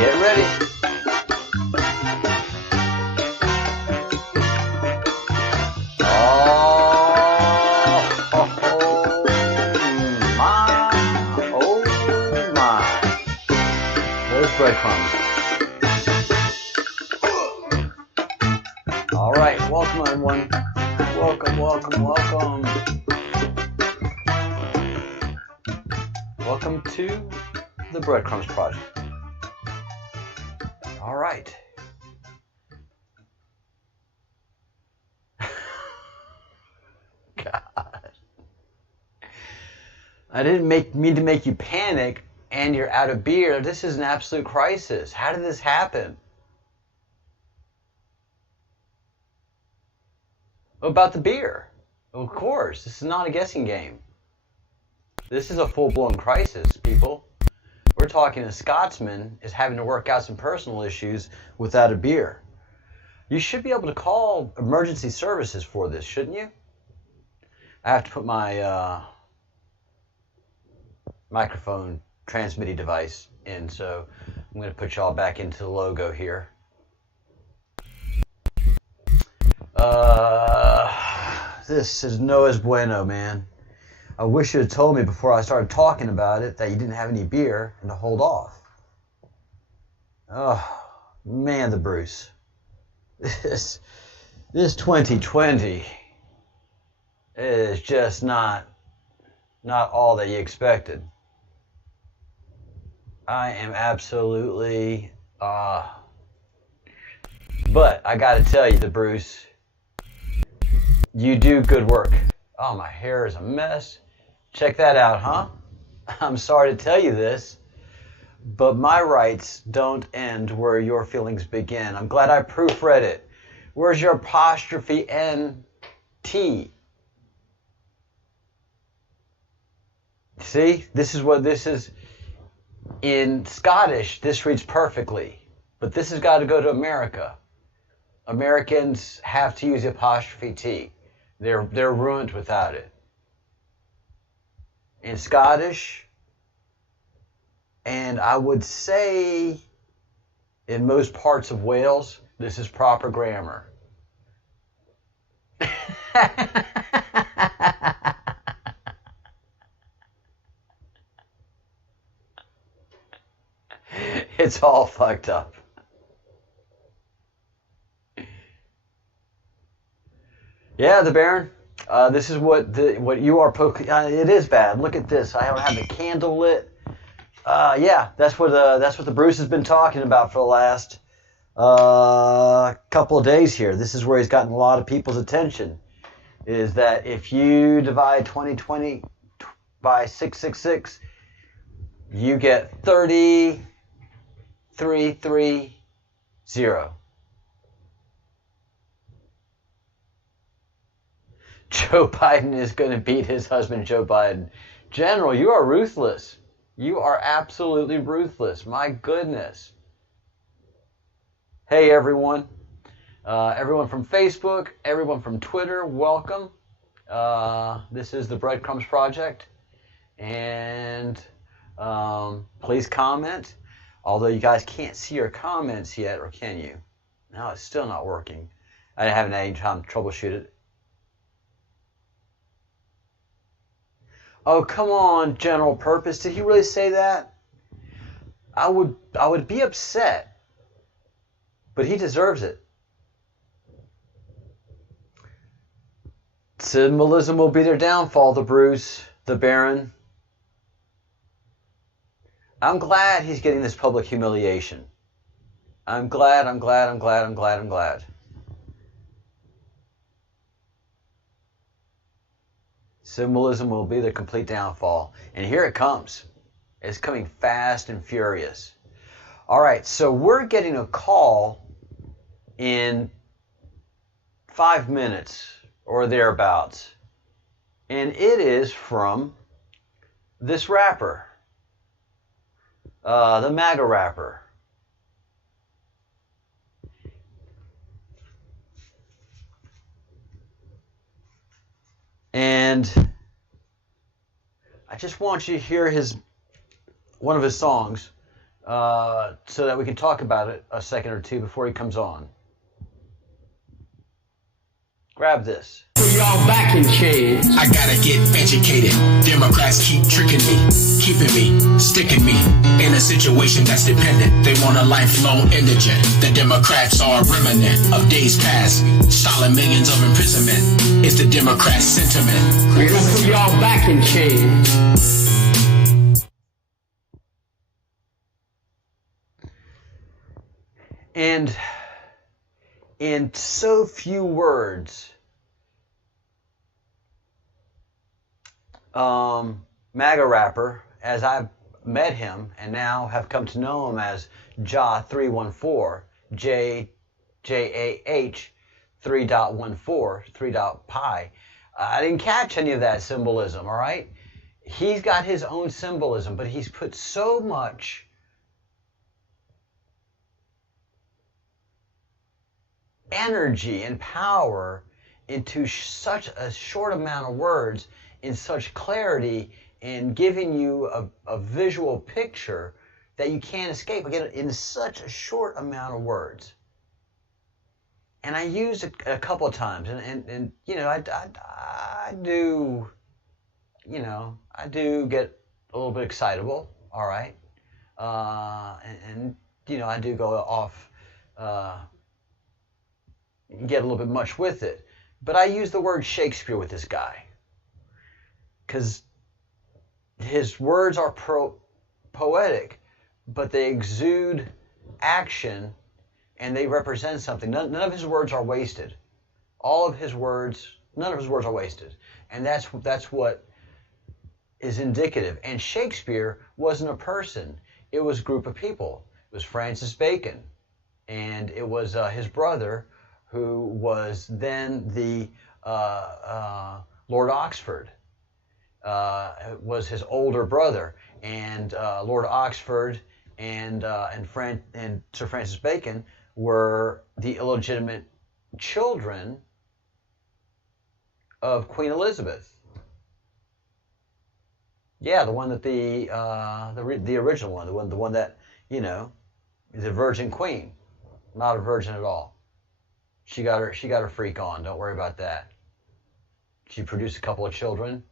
Get ready. Oh my. There's breadcrumbs. All right, welcome everyone. Welcome. Welcome to the Breadcrumbs Project. All right. God. I didn't mean to make you panic and you're out of beer. This is an absolute crisis. How did this happen? About the beer. Of course, this is not a guessing game. This is a full-blown crisis, people. We're talking a Scotsman is having to work out some personal issues without a beer. You should be able to call emergency services for this, shouldn't you? I have to put my microphone transmitting device in, so I'm going to put y'all back into the logo here. This is no es bueno, man. I wish you had told me before I started talking about it that you didn't have any beer and to hold off. Oh, man, the Bruce. This 2020 is just not all that you expected. I am absolutely, but I gotta tell you, the Bruce, you do good work. Oh, my hair is a mess. Check that out, huh? I'm sorry to tell you this, but my rights don't end where your feelings begin. I'm glad I proofread it. Where's your apostrophe N-T? See, this is what this is. In Scottish, this reads perfectly, but this has got to go to America. Americans have to use the apostrophe T. They're ruined without it. In Scottish, and I would say in most parts of Wales, this is proper grammar. It's all fucked up. Yeah, the Baron. This is what you are poking. It is bad. Look at this. I don't have the candle lit. Yeah, that's what the Bruce has been talking about for the last couple of days here. This is where he's gotten a lot of people's attention. Is that if you divide 2020 by 666, you get 3,330. Joe Biden is going to beat his husband, Joe Biden. General, you are ruthless. You are absolutely ruthless. My goodness. Hey, everyone. Everyone from Facebook, everyone from Twitter, welcome. This is the Breadcrumbs Project. And please comment. Although you guys can't see your comments yet, or can you? No, it's still not working. I haven't had any time to troubleshoot it. Oh, come on, General Purpose. Did he really say that? I would be upset. But he deserves it. Symbolism will be their downfall, the Bruce, the Baron. I'm glad he's getting this public humiliation. I'm glad. Symbolism will be the complete downfall. And here it comes. It's coming fast and furious. All right, so we're getting a call in 5 minutes or thereabouts. And it is from this rapper, the MAGA rapper. And I just want you to hear one of his songs. so that we can talk about it a second or two before he comes on. Grab this. Put y'all back in chains. I gotta get educated. Democrats keep tricking me, keeping me, sticking me in a situation that's dependent. They want a lifelong indigent. The Democrats are a remnant of days past, stalling millions of imprisonment. It's the Democrat sentiment. We're gonna put y'all back in chains. And in so few words, MAGA rapper, as I've met him and now have come to know him as JAH314, JAH 3.14, 3.pi. I didn't catch any of that symbolism, all right? He's got his own symbolism, but he's put so much energy and power into such a short amount of words, in such clarity, and giving you a visual picture that you can't escape, again, in such a short amount of words. And I used it a couple of times, and you know, I do, you know, I do get a little bit excitable, all right, and you know, I do go off, get a little bit much with it, but I use the word Shakespeare with this guy, because his words are poetic, but they exude action, and they represent something. None of his words are wasted. All of his words, none of his words are wasted, and that's what is indicative. And Shakespeare wasn't a person; it was a group of people. It was Francis Bacon, and it was his brother, who was then the Lord Oxford. Was his older brother, and Lord Oxford and Sir Francis Bacon were the illegitimate children of Queen Elizabeth. Yeah, the one that the original one, the one that, you know, is a virgin queen, not a virgin at all. She got her freak on. Don't worry about that. She produced a couple of children,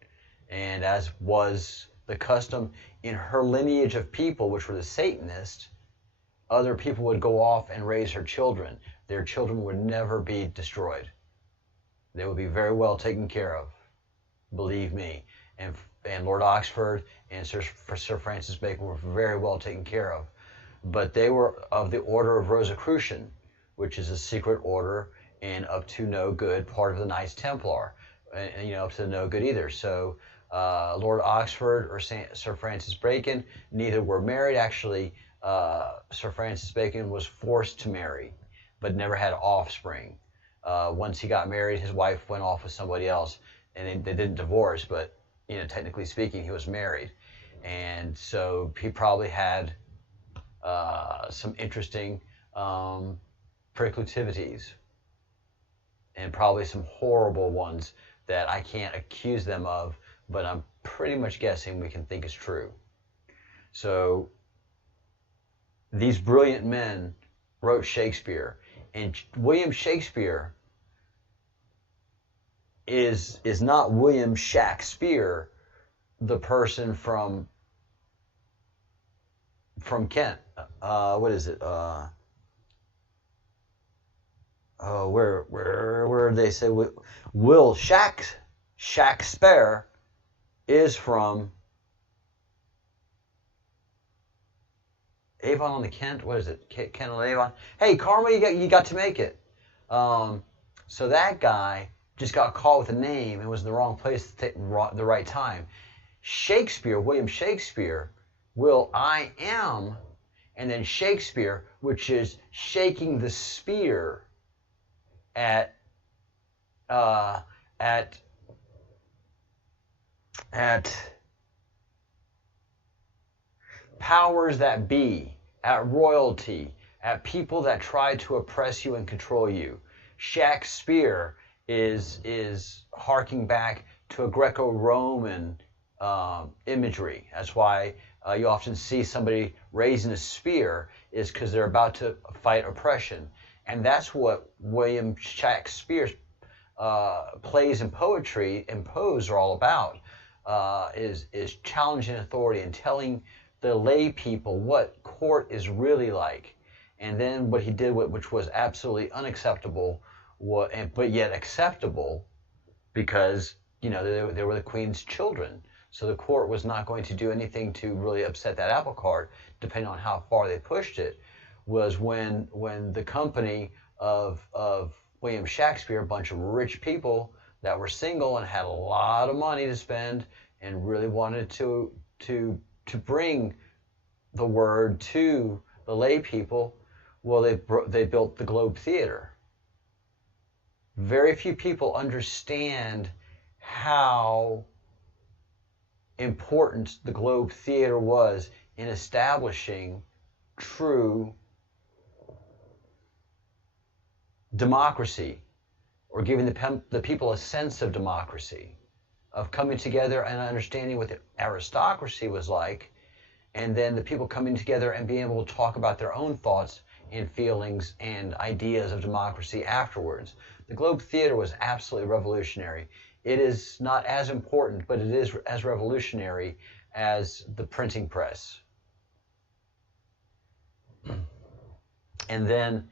and as was the custom in her lineage of people, which were the Satanists, other people would go off and raise her children. Their children would never be destroyed. They would be very well taken care of, believe me. And Lord Oxford and Sir Francis Bacon were very well taken care of. But they were of the Order of Rosicrucian, which is a secret order and up to no good, part of the Knights Templar, and you know, up to no good either. So Lord Oxford or Sir Francis Bacon, neither were married. Actually, Sir Francis Bacon was forced to marry, but never had offspring. Once he got married, his wife went off with somebody else, and they didn't divorce, but you know, technically speaking, he was married. And so he probably had some interesting proclivities, and probably some horrible ones that I can't accuse them of, but I'm pretty much guessing we can think is true. So these brilliant men wrote Shakespeare, and William Shakespeare is not William Shakespeare, the person from Kent. What is it? Where they say Will Shakespeare is from Avon on the Kent. What is it? Kent on Avon. Hey, Karma, you got to make it. So that guy just got caught with a name and was in the wrong place at the right time. Shakespeare, William Shakespeare, Will I am, and then Shakespeare, which is shaking the spear at powers that be, at royalty, at people that try to oppress you and control you. Shakespeare is harking back to a Greco-Roman imagery. That's why you often see somebody raising a spear is because they're about to fight oppression. And that's what William Shakespeare's plays and poetry and prose are all about, is challenging authority and telling the lay people what court is really like. And then what he did, which was absolutely unacceptable, but yet acceptable, because they were the queen's children. So the court was not going to do anything to really upset that apple cart, depending on how far they pushed it, was when the company of William Shakespeare, a bunch of rich people that were single and had a lot of money to spend and really wanted to bring the word to the lay people, well, they built the Globe Theater. Very few people understand how important the Globe Theater was in establishing true democracy, or giving the people a sense of democracy, of coming together and understanding what the aristocracy was like, and then the people coming together and being able to talk about their own thoughts and feelings and ideas of democracy afterwards. The Globe Theater was absolutely revolutionary. It is not as important, but it is as revolutionary as the printing press. And then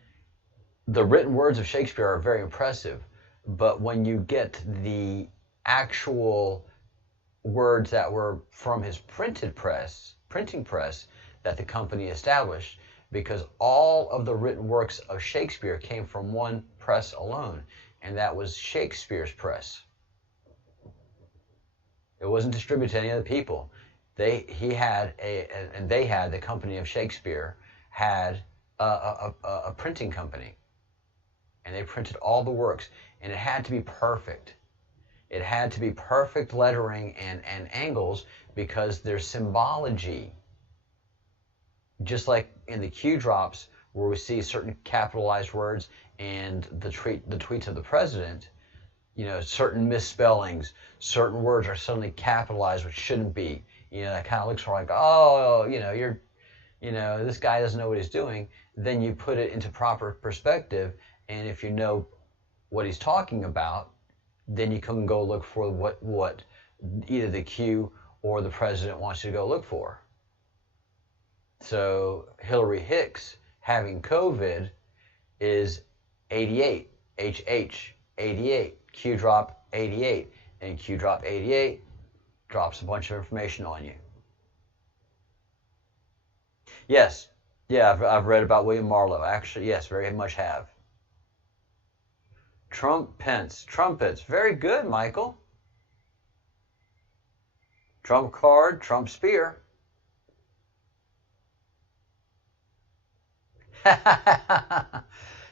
the written words of Shakespeare are very impressive, but when you get the actual words that were from his printing press that the company established, because all of the written works of Shakespeare came from one press alone, and that was Shakespeare's press. It wasn't distributed to any other people. The company of Shakespeare had a printing company, and they printed all the works, and it had to be perfect. It had to be perfect lettering and angles, because there's symbology. Just like in the Q drops, where we see certain capitalized words and the tweets of the president, certain misspellings, certain words are suddenly capitalized which shouldn't be. That kind of looks like, this guy doesn't know what he's doing. Then you put it into proper perspective, and if you know what he's talking about, then you can go look for what either the Q or the president wants you to go look for. So Hillary Hicks having COVID is 88, HH 88, Q drop 88, and Q drop 88 drops a bunch of information on you. Yes, yeah, I've read about William Marlowe. Actually, yes, very much have. Trumpets, very good, Michael. Trump card, Trump spear.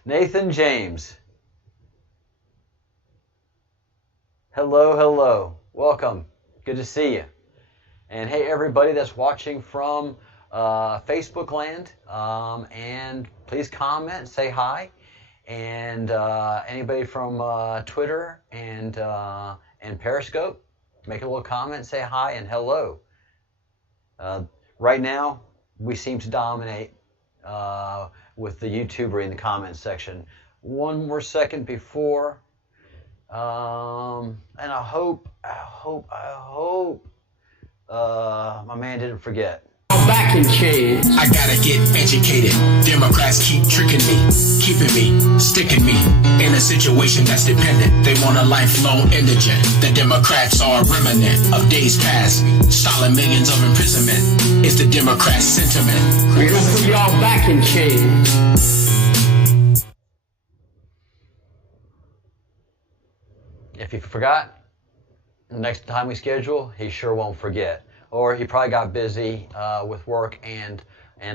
Nathan James. Hello. Welcome. Good to see you. And hey, everybody that's watching from Facebook land, and please comment, say hi. And anybody from Twitter and Periscope, make a little comment, say hi and hello. Right now, we seem to dominate with the YouTuber in the comments section. One more second before, and I hope my man didn't forget. Back in chains. I gotta get educated. Democrats keep tricking me, keeping me, sticking me in a situation that's dependent. They want a lifelong indigent. The Democrats are a remnant of days past, stalling millions of imprisonment. It's the Democrats' sentiment. We're gonna put y'all back in chains. If he forgot, the next time we schedule, he sure won't forget. Or he probably got busy with work and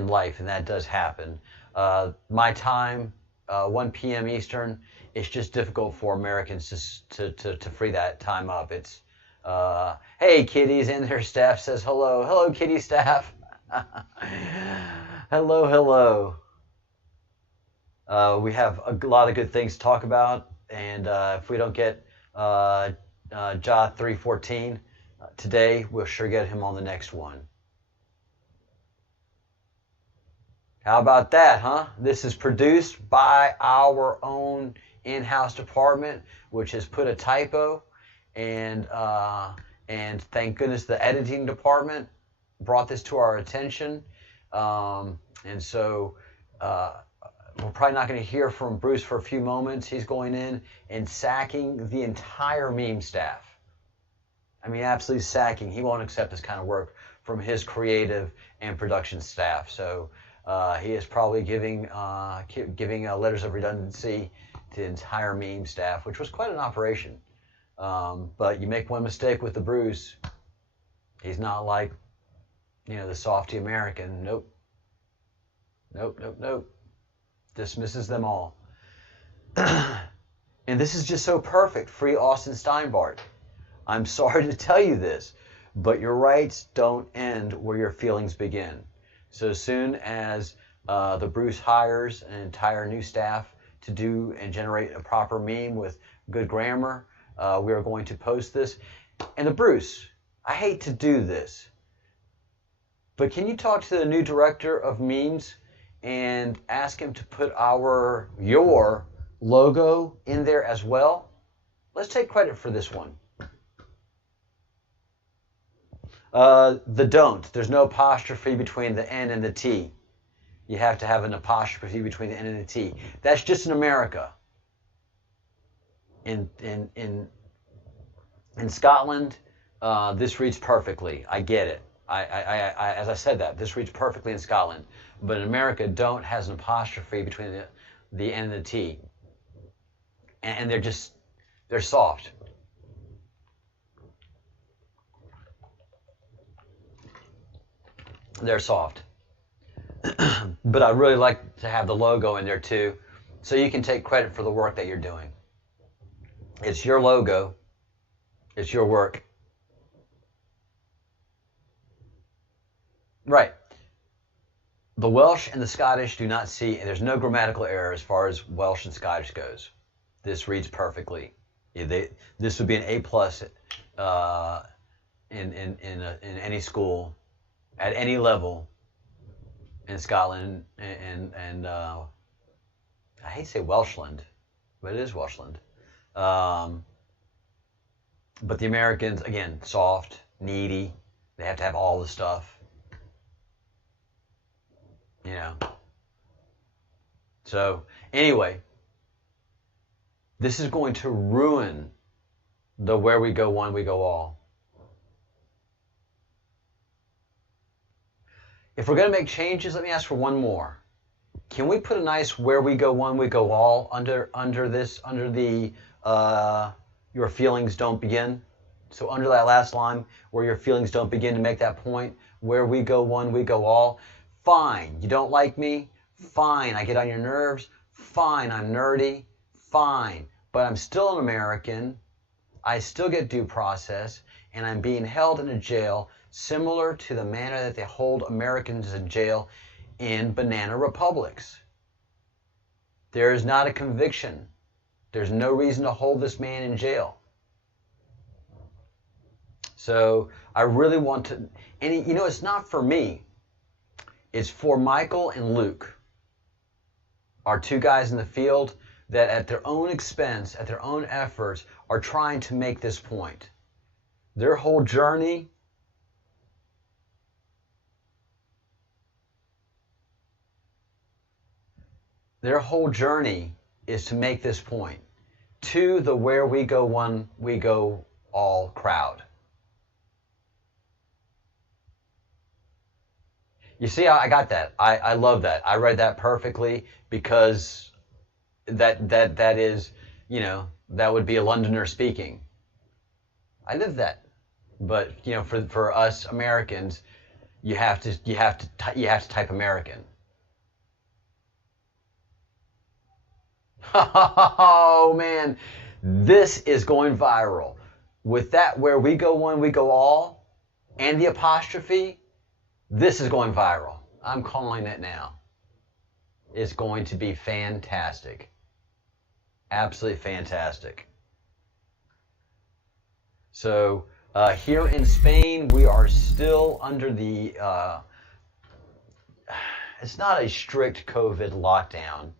life, and that does happen. My time, 1 p.m. Eastern, it's just difficult for Americans to free that time up. It's, hey, kitties, and their staff says hello. Hello, kitty staff. Hello. We have a lot of good things to talk about, and if we don't get Ja 314 today, we'll sure get him on the next one. How about that, huh? This is produced by our own in-house department, which has put a typo, and thank goodness the editing department brought this to our attention. And so we're probably not going to hear from Bruce for a few moments. He's going in and sacking the entire meme staff. I mean, absolutely sacking. He won't accept this kind of work from his creative and production staff. So he is probably giving letters of redundancy to the entire meme staff, which was quite an operation. But you make one mistake with the Bruce, he's not like, the softy American. Nope. Dismisses them all. And this is just so perfect. Free Austin Steinbart. I'm sorry to tell you this, but your rights don't end where your feelings begin. So soon as the Bruce hires an entire new staff to do and generate a proper meme with good grammar, we are going to post this. And the Bruce, I hate to do this, but can you talk to the new director of memes and ask him to put your logo in there as well? Let's take credit for this one. The don't. There's no apostrophe between the N and the T. You have to have an apostrophe between the N and the T. That's just in America. In Scotland, this reads perfectly. I get it. As I said that, this reads perfectly in Scotland. But in America, don't has an apostrophe between the N and the T. And they're soft. They're soft. But I really like to have the logo in there too, so you can take credit for the work that you're doing. It's your logo. It's your work. Right. The Welsh and the Scottish do not see, and there's no grammatical error as far as Welsh and Scottish goes. This reads perfectly. This would be an A+ in any school, at any level in Scotland, and I hate to say Welshland, but it is Welshland. But the Americans, again, soft, needy. They have to have all the stuff. So, anyway, this is going to ruin the where we go one, we go all. If we're going to make changes, let me ask for one more. Can we put a nice where we go one, we go all under the your feelings don't begin? So under that last line where your feelings don't begin, to make that point, where we go one, we go all. Fine, you don't like me? Fine, I get on your nerves. Fine, I'm nerdy. Fine, but I'm still an American. I still get due process, and I'm being held in a jail similar to the manner that they hold Americans in jail in banana republics. There is not a conviction. There's no reason to hold this man in jail. So I really want to, and it's not for me. It's for Michael and Luke, our two guys in the field that at their own expense, at their own efforts, are trying to make this point. Their whole journey is to make this point to the where we go one, we go all crowd. You see, I got that. I love that. I read that perfectly because that is, that would be a Londoner speaking. I live that. But, for us Americans, you have to type American. Oh man, this is going viral. With that where we go one, we go all, and the apostrophe, this is going viral. I'm calling it now. It's going to be fantastic. Absolutely fantastic. So here in Spain, we are still under the it's not a strict COVID lockdown,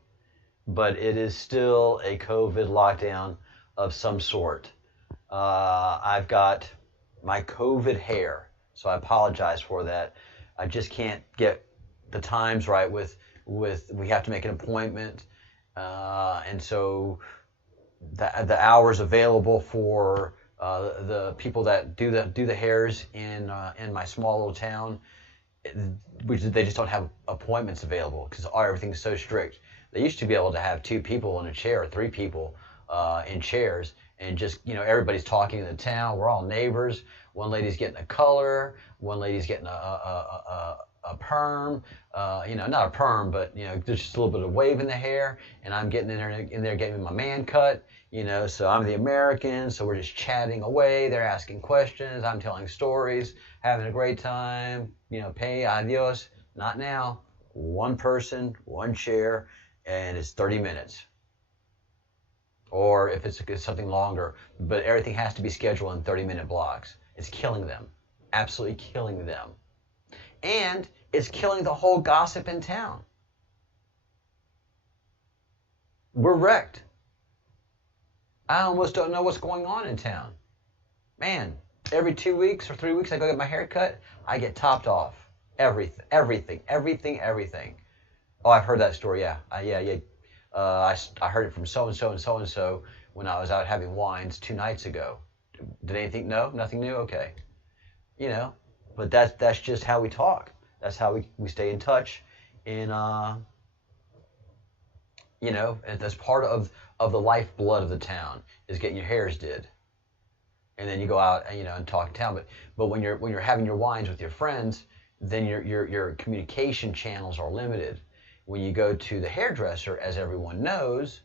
but it is still a COVID lockdown of some sort. I've got my COVID hair, so I apologize for that. I just can't get the times right with we have to make an appointment, and so the hours available for the people that do the hairs in my small little town, which they just don't have appointments available because everything's so strict. They used to be able to have 2 people in a chair, 3 people in chairs, and just, everybody's talking in the town. We're all neighbors. One lady's getting a color. One lady's getting a perm. Not a perm, but there's just a little bit of wave in the hair, and I'm getting in there getting my man cut. So I'm the American, so we're just chatting away. They're asking questions. I'm telling stories, having a great time. Pay adios. Not now. One person, one chair, and it's 30 minutes. Or if it's something longer, but everything has to be scheduled in 30-minute blocks. It's killing them. Absolutely killing them. And it's killing the whole gossip in town. We're wrecked. I almost don't know what's going on in town. Man, every 2 weeks or 3 weeks I go get my hair cut, I get topped off. Everything. Oh, I've heard that story, yeah. I heard it from so-and-so and so-and-so when I was out having wines 2 nights ago. Did anything? No? Nothing new? Okay. But that's just how we talk. That's how we stay in touch. And, that's part of the lifeblood of the town is getting your hairs did. And then you go out and talk in town. But when you're having your wines with your friends, then your communication channels are limited. When you go to the hairdresser, as everyone knows,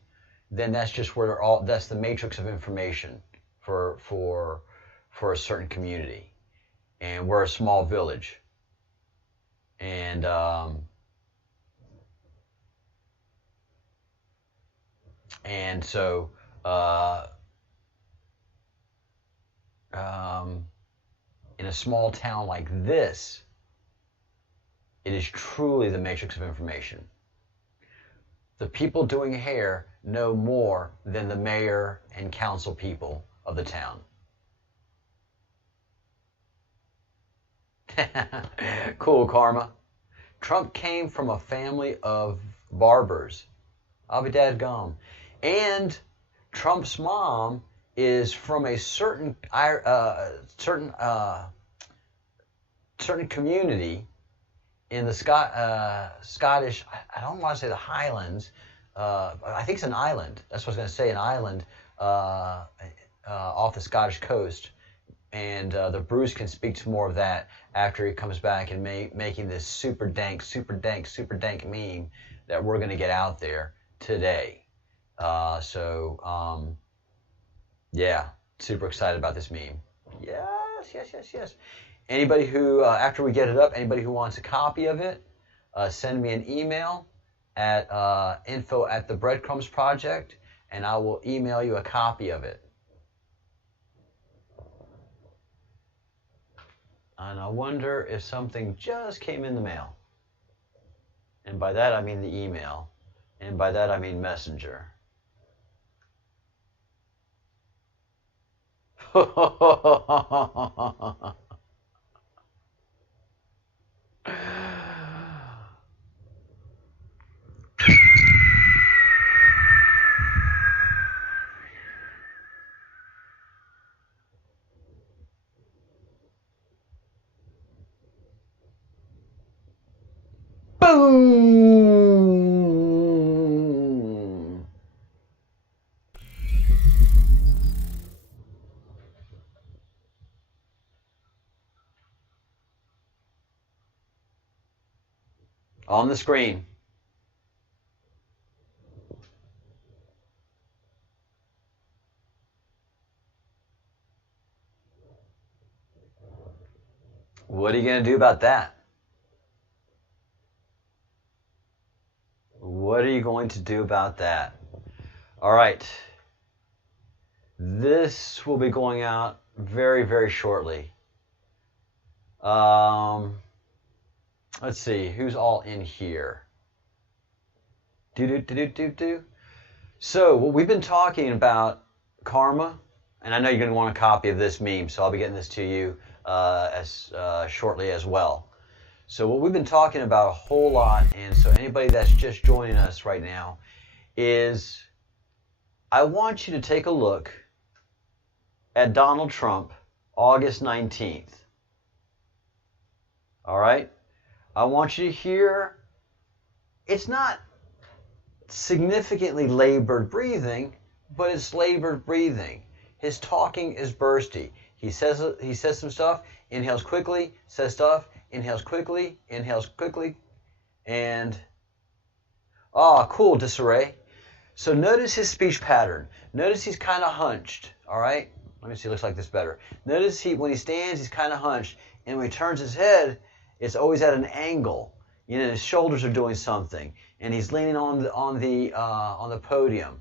then that's just where that's the matrix of information for a certain community. And we're a small village. And so in a small town like this, it is truly the matrix of information. The people doing hair know more than the mayor and council people of the town. Cool, Karma. Trump came from a family of barbers. I'll be dadgum. And Trump's mom is from a certain community in the Scottish, I don't want to say the Highlands, I think it's an island. That's what I was going to say, an island off the Scottish coast. And the Bruce can speak to more of that after he comes back and making this super dank meme that we're going to get out there today. Yeah, super excited about this meme. Yes. Anybody who, after we get it up, anybody who wants a copy of it, send me an email at info@the Breadcrumbs Project, and I will email you a copy of it. And I wonder if something just came in the mail. And by that I mean the email. And by that I mean Messenger. Boom! On the screen. What are you going to do about that? What are you going to do about that? All right. This will be going out very, very shortly. Let's see, who's all in here? So, what we've been talking about, karma, and I know you're going to want a copy of this meme, so I'll be getting this to you as shortly as well. So what we've been talking about a whole lot, and so anybody that's just joining us right now, is I want you to take a look at Donald Trump, August 19th. All right? I want you to hear, it's not significantly labored breathing, but it's labored breathing. His talking is bursty. He says some stuff, inhales quickly, says stuff, inhales quickly, and cool, disarray. So notice his speech pattern. Notice he's kind of hunched, all right? Let me see, it looks like this better. Notice when he stands, he's kind of hunched, and when he turns his head, it's always at an angle. You know, his shoulders are doing something, and he's leaning on the podium.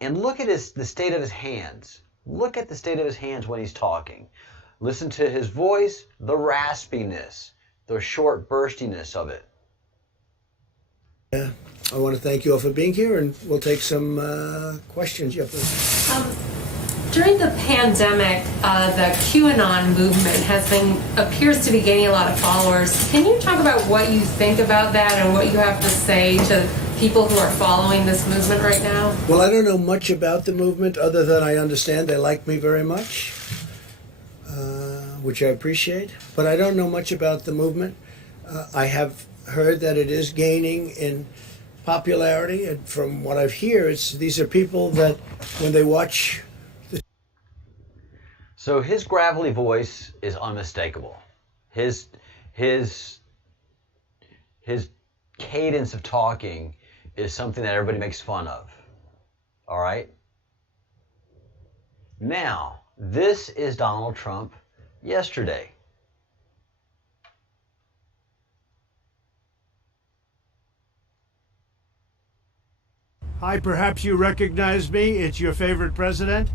And look at the state of his hands. Look at the state of his hands when he's talking. Listen to his voice, the raspiness, the short burstiness of it. I want to thank you all for being here, and we'll take some questions. Yeah, please. During the pandemic, the QAnon movement appears to be gaining a lot of followers. Can you talk about what you think about that and what you have to say to people who are following this movement right now? Well, I don't know much about the movement other than I understand they like me very much, which I appreciate. But I don't know much about the movement. I have heard that it is gaining in popularity, and from what I've heard, these are people that when they watch. So his gravelly voice is unmistakable. His cadence of talking is something that everybody makes fun of. All right? Now, this is Donald Trump yesterday. Hi, perhaps you recognize me. It's your favorite president.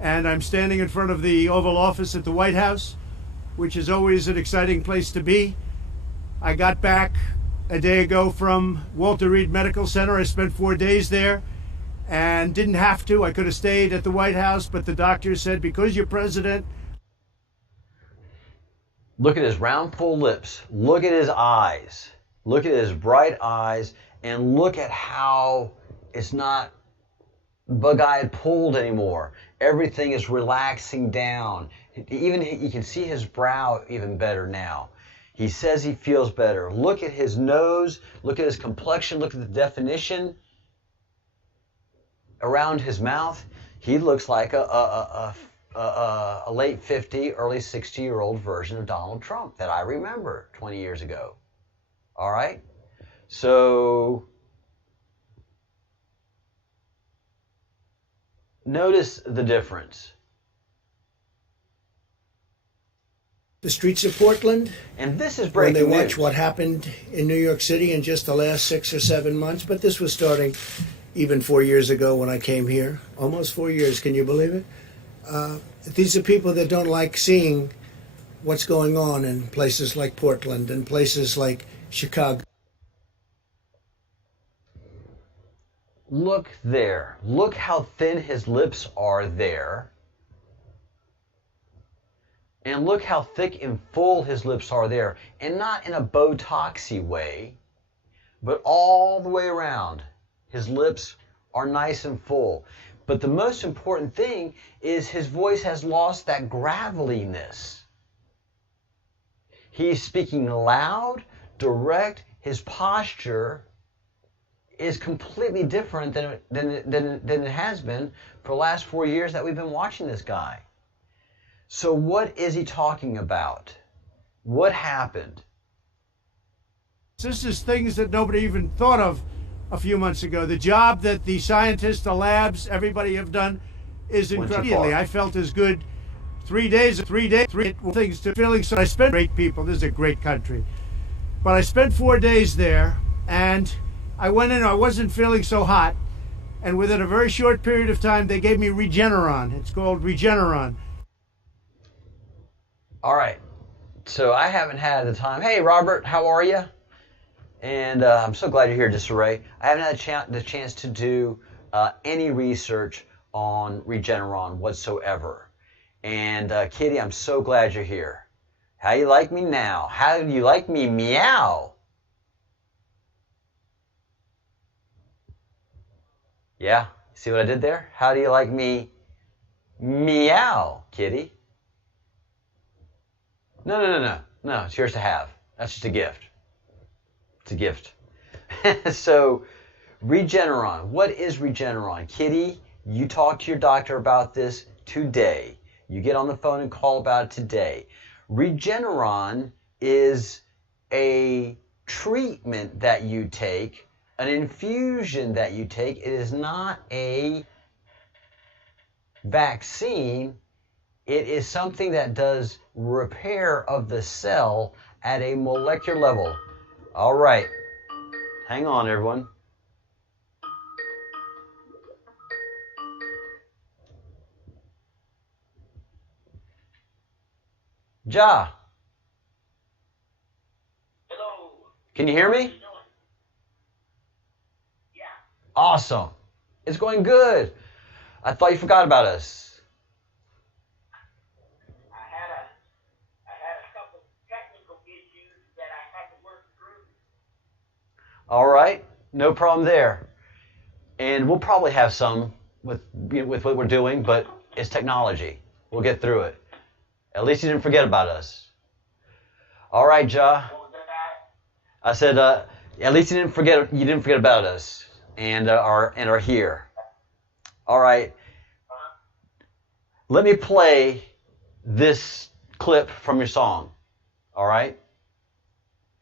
And I'm standing in front of the Oval Office at the White House, which is always an exciting place to be. I got back a day ago from Walter Reed Medical Center. I spent 4 days there and didn't have to. I could have stayed at the White House, but the doctor said, because you're president. Look at his round, full lips. Look at his eyes. Look at his bright eyes. And look at how it's not bug-eyed pulled anymore. Everything is relaxing down. Even you can see his brow even better now. He says he feels better. Look at his nose. Look at his complexion. Look at the definition around his mouth. He looks like a late 50, early 60-year-old version of Donald Trump that I remember 20 years ago. All right? So notice the difference. The streets of Portland. And this is breaking news. When they watch news. what happened in New York City in just the last 6 or 7 months, but this was starting even 4 years ago when I came here. Almost 4 years, can you believe it? These are people that don't like seeing what's going on in places like Portland and places like Chicago. Look there. Look how thin his lips are there. And look how thick and full his lips are there. And not in a Botoxy way, but all the way around. His lips are nice and full. But the most important thing is his voice has lost that graveliness. He's speaking loud, direct. His posture is completely different than it has been for the last 4 years that we've been watching this guy. So what is he talking about? What happened? This is things that nobody even thought of a few months ago. The job that the scientists, the labs, everybody have done is incredible. I felt as good 3 days, three things to feeling. So I spent great people. This is a great country. But I spent 4 days there, and I went in, I wasn't feeling so hot. And within a very short period of time, they gave me Regeneron. It's called Regeneron. All right. So I haven't had the time. Hey, Robert, how are you? And I'm so glad you're here, Disarray. I haven't had the chance to do any research on Regeneron whatsoever. And Kitty, I'm so glad you're here. How you like me now? How do you like me meow? Yeah, see what I did there? How do you like me meow, Kitty? No, it's yours to have. That's just a gift. It's a gift. So, Regeneron. What is Regeneron? Kitty, you talk to your doctor about this today. You get on the phone and call about it today. Regeneron is a treatment that you take, an infusion that you take. It is not a vaccine. It is something that does repair of the cell at a molecular level. All right. Hang on, everyone. Ja. Hello. Can you hear me? Yeah. Awesome. It's going good. I thought you forgot about us. I had a couple technical issues that I had to work through. All right. No problem there. And we'll probably have some with what we're doing, but it's technology. We'll get through it. At least you didn't forget about us. All right, Ja. What was that? I said, at least you didn't forget about us and are here. All right. Let me play this clip from your song. All right?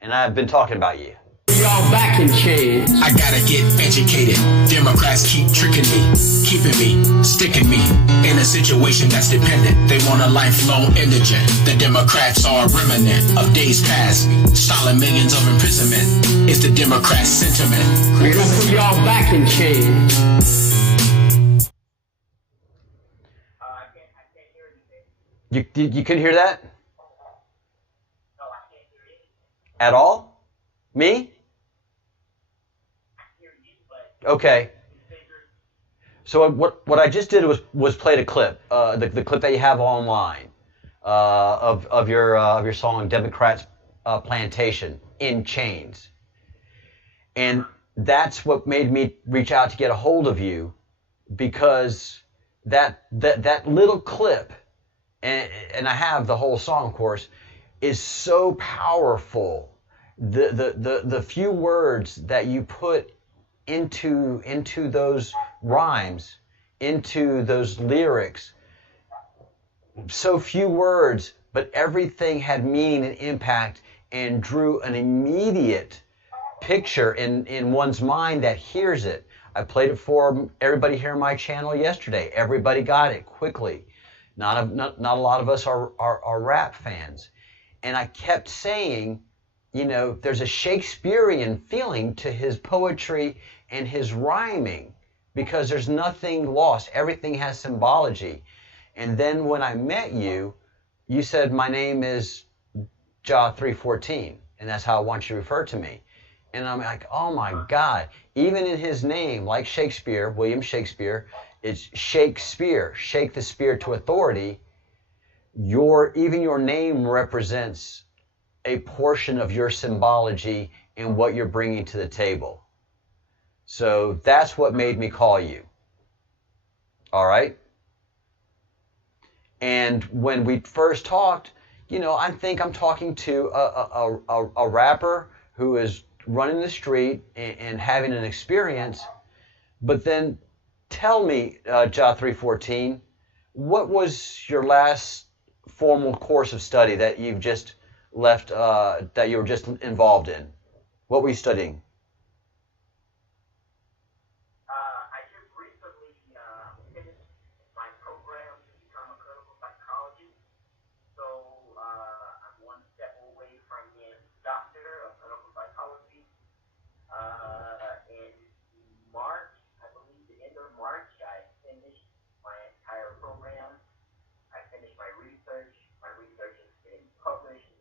And I've been talking about you. Y'all back in chains. I gotta get educated. Democrats keep tricking me, keeping me, sticking me in a situation that's dependent. They want a lifelong indigent. The Democrats are a remnant of days past, stalling millions of imprisonment. It's the Democrats' sentiment. We're gonna put y'all back in chains. I can't hear anything. You couldn't hear that No, I can't hear anything. at all? Me? I hear you, but Okay. So what I just did was played a clip, the clip that you have online, of your song Democrats Plantation in Chains, and that's what made me reach out to get a hold of you, because that little clip, and I have the whole song, of course, is so powerful. The few words that you put into those rhymes, into those lyrics, so few words, but everything had meaning and impact and drew an immediate picture in one's mind that hears it. I played it for everybody here on my channel yesterday. Everybody got it quickly. Not a lot of us are rap fans. And I kept saying, there's a Shakespearean feeling to his poetry and his rhyming, because there's nothing lost. Everything has symbology. And then when I met you, you said, my name is Ja 314, and that's how I want you to refer to me. And I'm like, oh my God, even in his name, like Shakespeare, William Shakespeare, it's Shakespeare, shake the spear to authority. Even your name represents a portion of your symbology and what you're bringing to the table. So that's what made me call you. All right? And when we first talked, I think I'm talking to a rapper who is running the street and having an experience. But then tell me, Ja 314, what was your last formal course of study that you've just left, that you were just involved in? What were you studying? I just recently finished my program to become a clinical psychologist. So I'm one step away from being a doctor of clinical psychology. In March, I believe the end of March, I finished my entire program. I finished my research. My research has been published.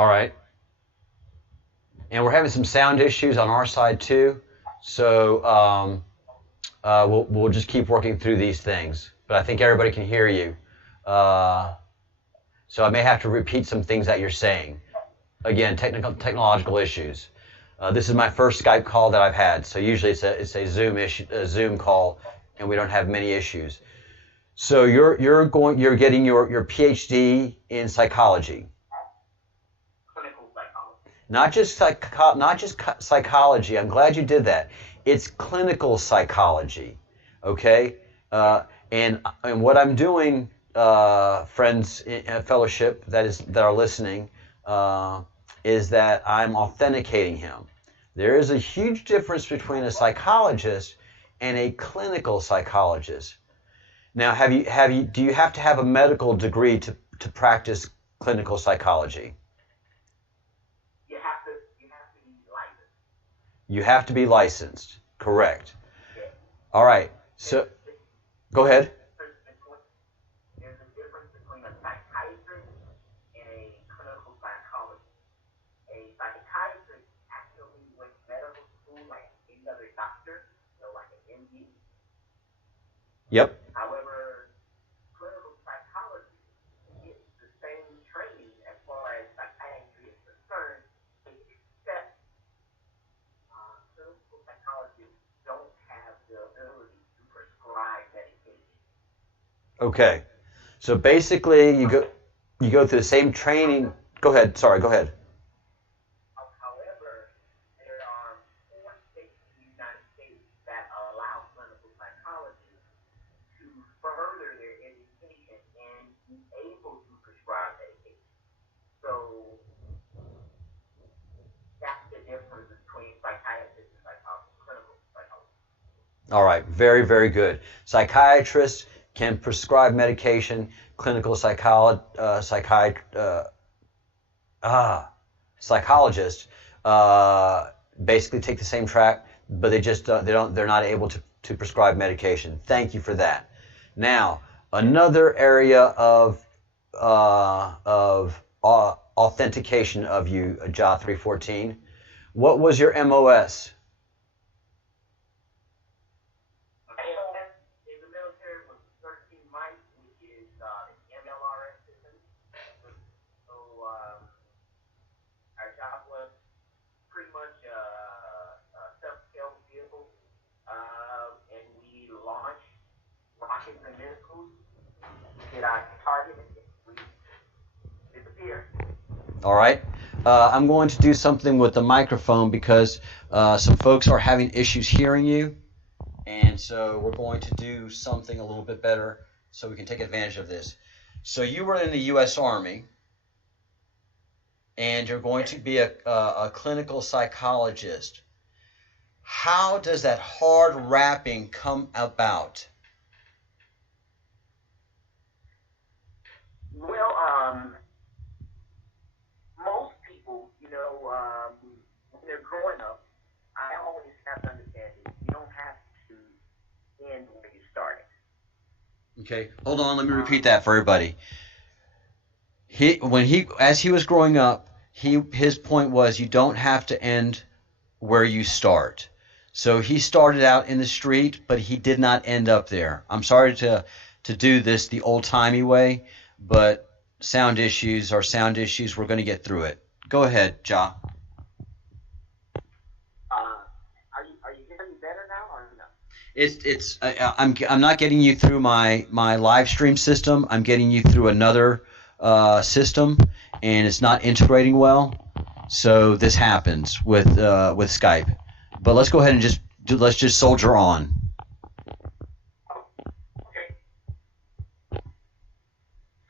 All right. And we're having some sound issues on our side too. So we'll just keep working through these things. But I think everybody can hear you. So I may have to repeat some things that you're saying. Again, technological issues. This is my first Skype call that I've had. So usually it's a Zoom call, and we don't have many issues. So you're getting your PhD in psychology. Clinical psychology. Not just psychology. I'm glad you did that. It's clinical psychology. Okay? And what I'm doing, friends in a fellowship that are listening, is that I'm authenticating him. There is a huge difference between a psychologist and a clinical psychologist. Now, do you have to have a medical degree to practice clinical psychology? You have to be licensed. You have to be licensed. Correct. All right. So, go ahead. There's a difference between a psychiatrist and a clinical psychologist. A psychiatrist actually went to medical school like any other doctor, like an MD. Yep. However, clinical psychology is the same training as far as psychiatry is concerned, except clinical psychologists don't have the ability to prescribe medication. Okay. So basically, you go through the same training. Go ahead. Sorry. Go ahead. However, there are 4 states in the United States that allow clinical psychologists to further their education and be able to prescribe medication. So that's the difference between psychiatrists and clinical psychologists. All right. Very, very good. Psychiatrists can prescribe medication. Clinical psychologists basically take the same track, but they're not able to prescribe medication. Thank you for that. Now, another area of authentication of you, JA 314. What was your MOS? In the military was 13 mics, which is the MLRS system. So our job was pretty much a self-scale vehicle, and we launched rockets and missiles. We hit our target and we disappeared. All right. I'm going to do something with the microphone because some folks are having issues hearing you. And so we're going to do something a little bit better so we can take advantage of this. So you were in the U.S. Army, and you're going to be a clinical psychologist. How does that hard wrapping come about? Well, most people, when they're growing up, I always have to understand this. You don't have to end where you started. Okay, hold on. Let me repeat that for everybody. As he was growing up, his point was you don't have to end where you start. So he started out in the street, but he did not end up there. I'm sorry to do this the old-timey way, but sound issues are sound issues. We're going to get through it. Go ahead, Ja. Are you hearing me better now or no? I'm not getting you through my live stream system. I'm getting you through another system, and it's not integrating well. So this happens with Skype. But let's go ahead and let's just soldier on. Okay.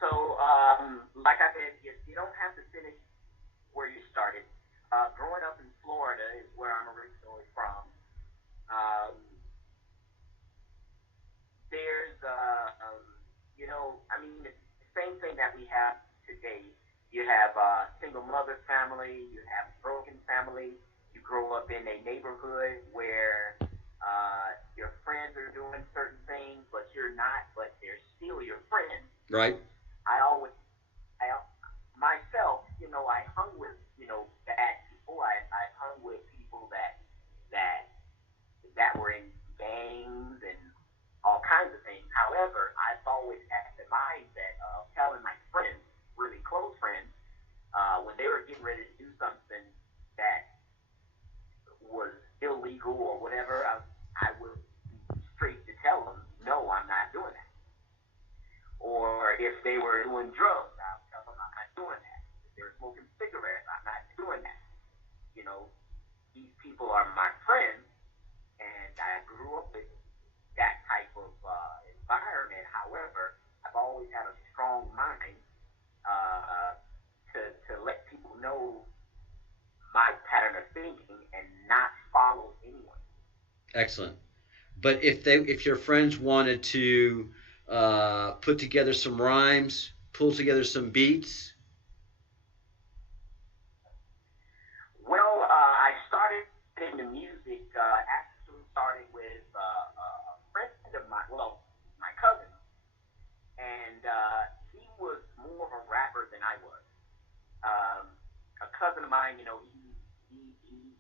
So, like I said, you don't have to finish where you started. Growing up in Florida is where I'm originally from. There's, it's the same thing that we have today. You have a single mother family, you have a broken family, you grow up in a neighborhood where your friends are doing certain things, but you're not, but they're still your friends. Right. Myself, I hung with Excellent. But if your friends wanted to put together some rhymes, pull together some beats. Well, I started into music, actually started with a friend of mine, well, my cousin, and he was more of a rapper than I was. A cousin of mine,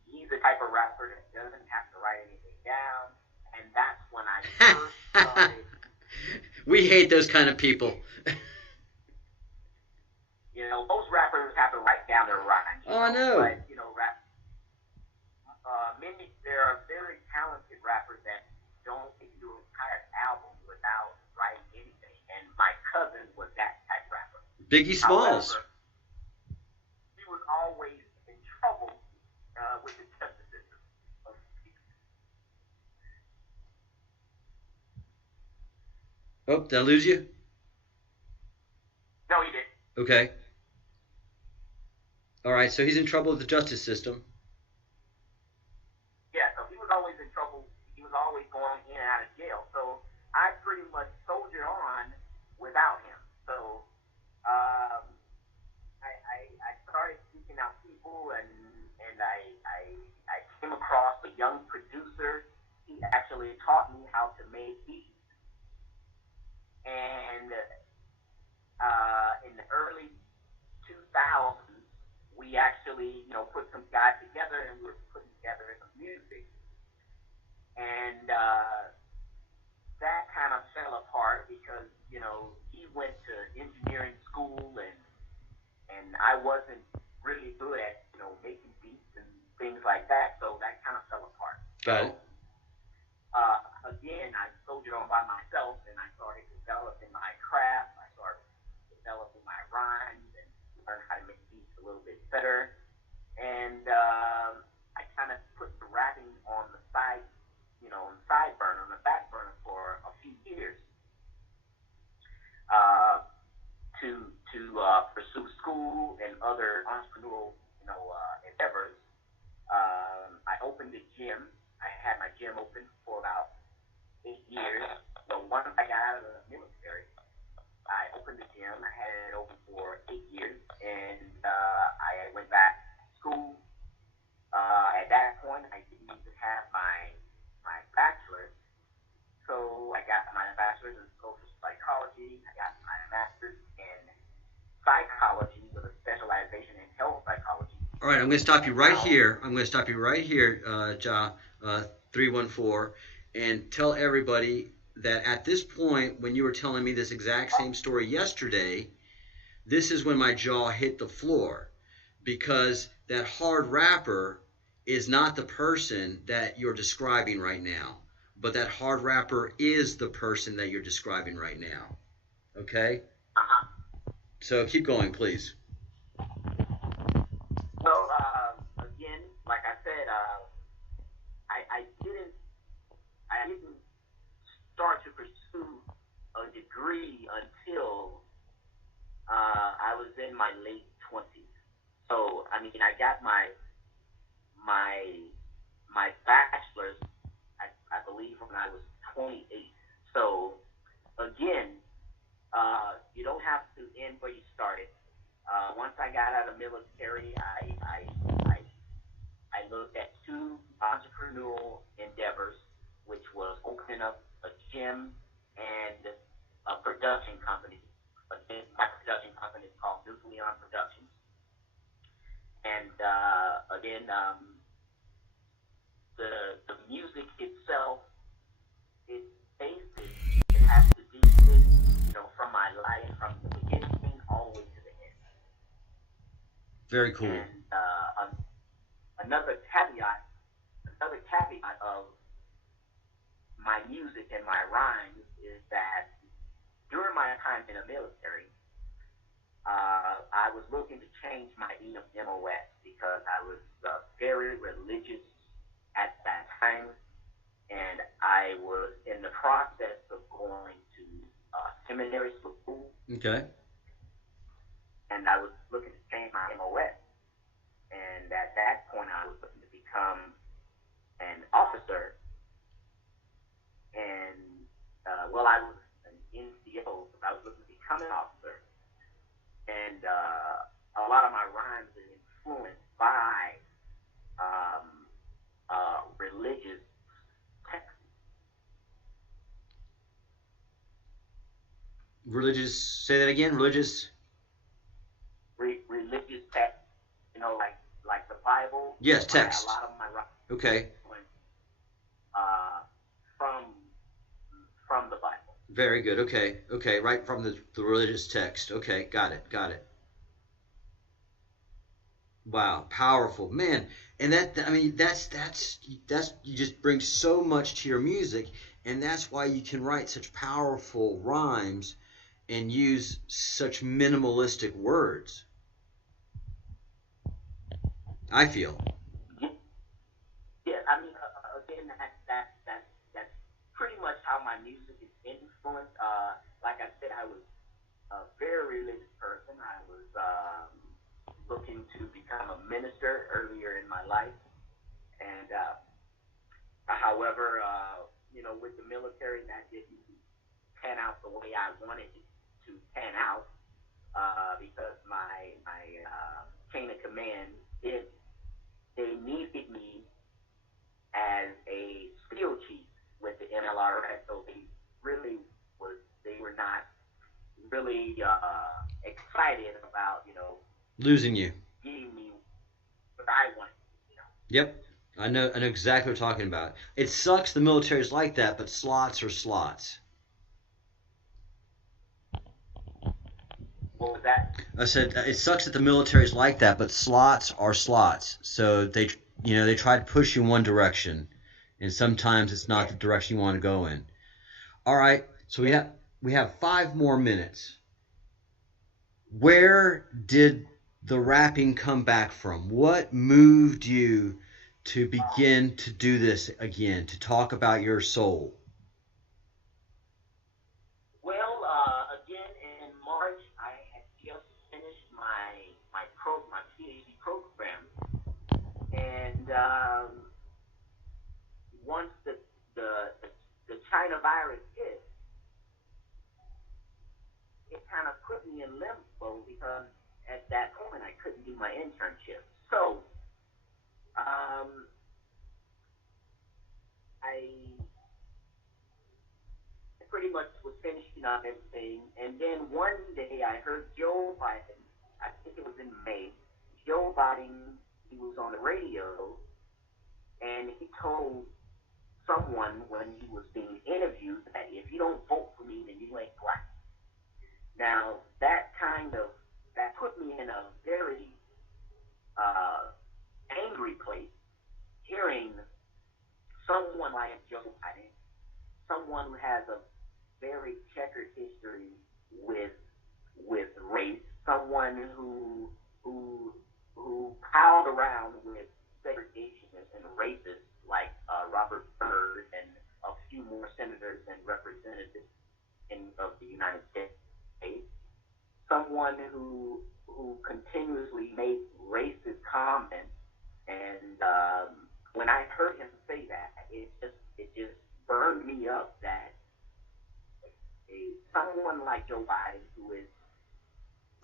he's the type of rapper that doesn't have to write anything down, and that's when I first started. We hate those kind of people. Most rappers have to write down their rhymes. Oh, I know. But, there are very talented rappers that don't do an entire album without writing anything. And my cousin was that type of rapper. Biggie Smalls. However, he was always in trouble with the justice system. Oh, did I lose you? No, he didn't. Okay. All right, so he's in trouble with the justice system. Yeah, so he was always in trouble. He was always going in and out of jail. So I pretty much soldiered on without him. So I started seeking out people, and I came across a young producer. He actually taught me how to make beats. And in the early 2000s, we actually, put some guys together, and we were putting together some music. And that kind of fell apart because, he went to engineering school, and I wasn't really good at, making beats and things like that. So that kind of fell apart. Got it. Again, I soldiered on by myself, and I started developing my craft. I started developing my rhymes and learned how to make beats a little bit better. And I kind of put the rapping on the side, on the side burner, on the back burner for a few years to pursue school and other entrepreneurial, endeavors. I opened a gym. I had my gym open for about 8 years. So once I got out of the military, I opened the gym. I had it open for 8 years, and I went back to school. At that point, I didn't even have my bachelor's, so I got my bachelor's in social psychology. I got my master's in psychology with a specialization in health psychology. All right, I'm going to stop you right here. Ja 314, and tell everybody that at this point, when you were telling me this exact same story yesterday, this is when my jaw hit the floor, because that hard rapper is not the person that you're describing right now, but that hard rapper is the person that you're describing right now. Okay? Uh-huh. So keep going, please. Well, again, like I said, I didn't start to pursue a degree until I was in my late 20s. So, I got my bachelor's, I believe, when I was 28. So, again, you don't have to end where you started. Once I got out of the military, I looked at two entrepreneurial endeavors, which was opening up a gym and a production company. Again, my production company is called New Leon Productions. And again, the music itself, it has to do with, from my life, from the beginning all the way to the end. Very cool. And another caveat of my music and my rhymes is that during my time in the military, I was looking to change my MOS because I was very religious at that time, and I was in the process of going to seminary school. Okay. And I was looking to change my MOS. And at that point, I was looking to become an officer Religious. Say that again. Religious. Religious text, like the Bible. Yes, text. A lot of my writings. Okay. From the Bible. Very good. Okay. Right from the religious text. Okay. Got it. Wow. Powerful, man. And that's you just bring so much to your music, and that's why you can write such powerful rhymes and use such minimalistic words. I feel. Yeah, again, that's pretty much how my music is influenced. Like I said, I was a very religious person. I was looking to become a minister earlier in my life, and however, with the military, that didn't pan out the way I wanted it to pan out, because my chain of command they needed me as a skill chief with the MLRS, so they were not really excited about Losing you. getting me what I wanted. Yep. I know exactly what you're talking about. It sucks the military's like that, but slots are slots. What was that? I said it sucks that the military's like that, but slots are slots. So they try to push you in one direction, and sometimes it's not the direction you want to go in. All right, so we have 5 more minutes. Where did the rapping come back from? What moved you to begin to do this again, to talk about your soul? Well, again in March, I had just finished my PhD program, and once the China virus hit, it kind of put me in limbo because at that point I couldn't do my internship. So I pretty much was finishing up everything, and then one day I heard Joe Biden, I think it was in May, Joe Biden, he was on the radio, and he told someone when he was being interviewed that if you don't vote for me, then you ain't black. Now, that put me in a very angry place, hearing someone like Joe Biden, someone who has a very checkered history with race, someone who piled around with segregationists and racists like Robert Byrd and a few more senators and representatives of the United States, someone who continuously made racist comments, and when I heard him say that, it just burned me up that someone like Joe Biden, who is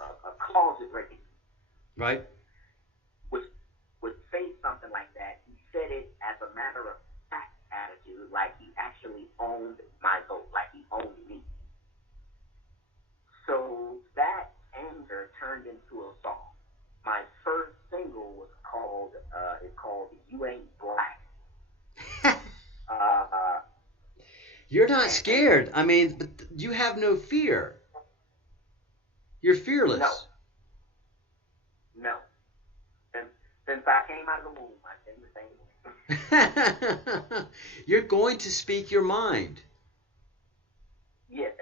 a closet racist, Right. would say something like that. He said it as a matter of fact attitude, like he actually owned my vote, like he owned me. So that anger turned into a song. My first single was called "You Ain't Black." You're not scared. I mean, but you have no fear. You're fearless. No. Since I came out of the womb, I've been the same way. You're going to speak your mind. Yes.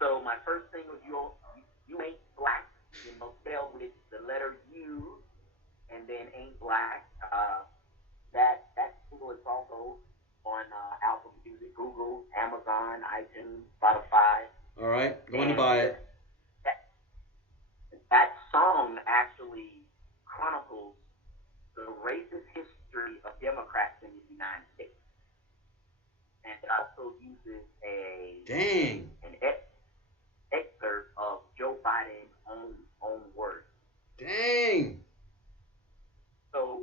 So my first single, "You Ain't Black," spelled with the letter U, and then "Ain't Black." That single is also on Apple Music, Google, Amazon, iTunes, Spotify. All right, going to buy it. That song actually chronicles the racist history of Democrats in the United States, and it also uses an excerpt of Joe Biden's own words. Dang. So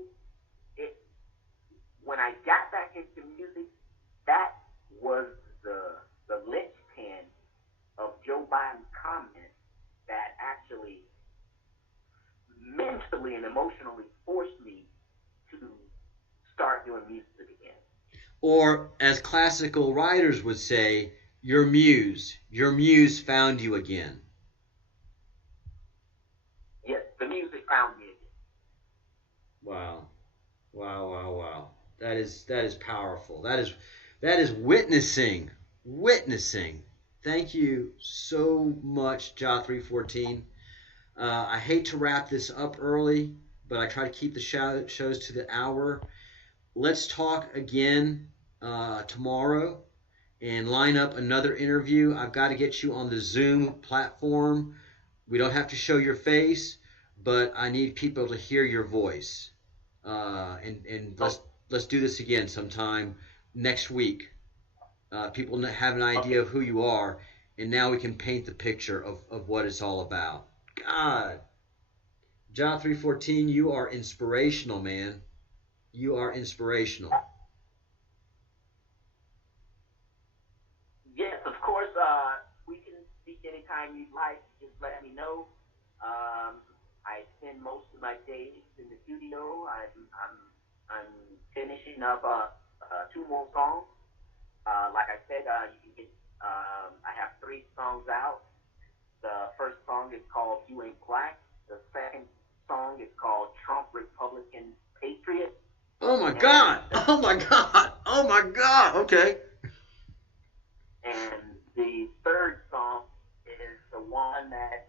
when I got back into music, that was the linchpin of Joe Biden's Or, as classical writers would say, your muse found you again. Yes, the music found me again. Wow. Wow. That is powerful. That is witnessing. Witnessing. Thank you so much, Ja 314. I hate to wrap this up early, but I try to keep the shows to the hour. Let's talk again tomorrow and line up another interview. I've got to get you on the Zoom platform. We don't have to show your face, but I need people to hear your voice. And let's do this again sometime next week. People have an idea of who you are, and now we can paint the picture of what it's all about. God, John 314, you are inspirational, man. You are inspirational. Yes, of course. We can speak anytime you'd like. Just let me know. I spend most of my days in the studio. I'm finishing up 2 more songs. Like I said, you can get. I have 3 songs out. The first song is called "You Ain't Black." The second song is called "Trump Republican Patriot." Oh my God! Oh my God! Oh my God! Okay. And the third song is the one that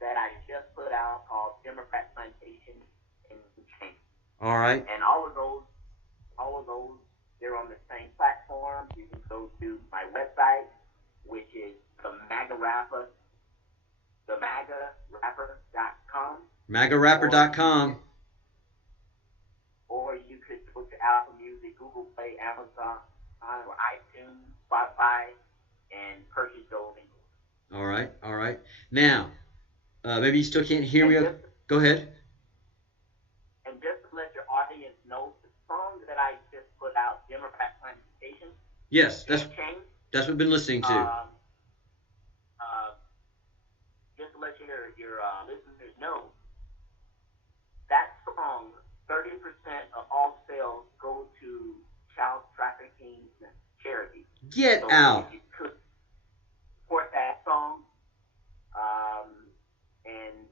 I just put out called "Democrat Plantation in Change." All right. And all of those, they're on the same platform. You can go to my website, which is theMAGARapper.com. MAGARapper.com. Or you could go to Apple Music, Google Play, Amazon, or iTunes, Spotify, and purchase those. All right. Now, maybe you still can't hear me. Go ahead. And just to let your audience know, the song that I just put out, Democrat Plantation. Yes, that's what we've been listening to. Just to let your listeners know, that song, 30% of all sales go to child trafficking charity. Get out. If you could support that song, and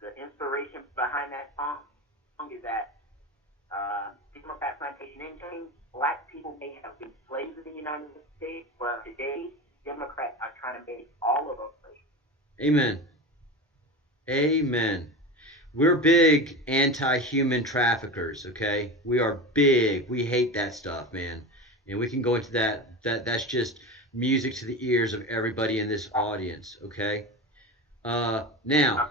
the inspiration behind that song is that Democrat Plantation in Change, black people may have been slaves in the United States, but today Democrats are trying to make all of us slaves. Amen. We're big anti-human traffickers, okay? We are big. We hate that stuff, man. And we can go into that. That's just music to the ears of everybody in this audience, okay? Now,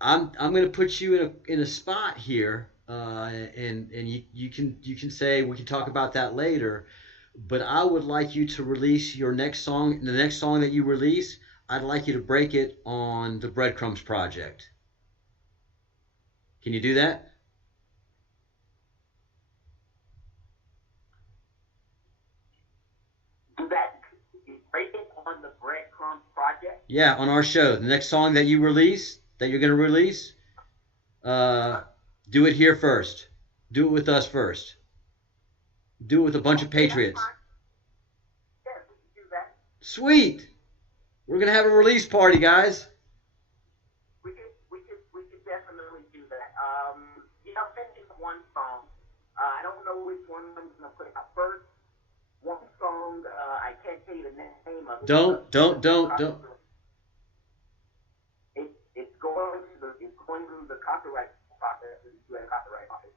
I'm going to put you in a spot here, and you can say we can talk about that later. But I would like you to release your next song. The next song that you release, I'd like you to break it on the Breadcrumbs project. Can you do that? Break it on the Breadcrumbs project? Yeah, on our show. The next song that you release, that you're going to release, do it here first. Do it with us first. Do it with a bunch of patriots. Yes, we can do that. Sweet. We're going to have a release party, guys. We could definitely do that. I'm thinking of one song. I don't know which one I'm going to put out first. One song, I can't tell you the name of it. Don't. It's going through the copyright process, the U.S. copyright office.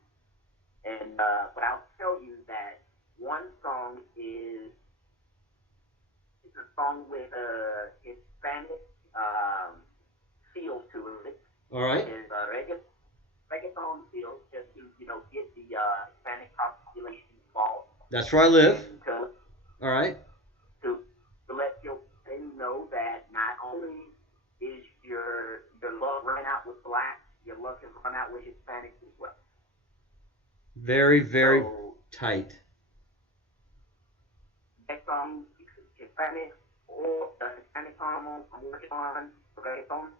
And but I'll tell you that one song is a song with a Hispanic feel to it. All right. It's a reggaeton feel, just to get the Hispanic population involved. That's where I live. All right. To let you know that not only is your love run out with blacks, your love can run out with Hispanics as well. Very, very tight. Next song, Hispanic or the Hispanic song I'm working on, reggaeton,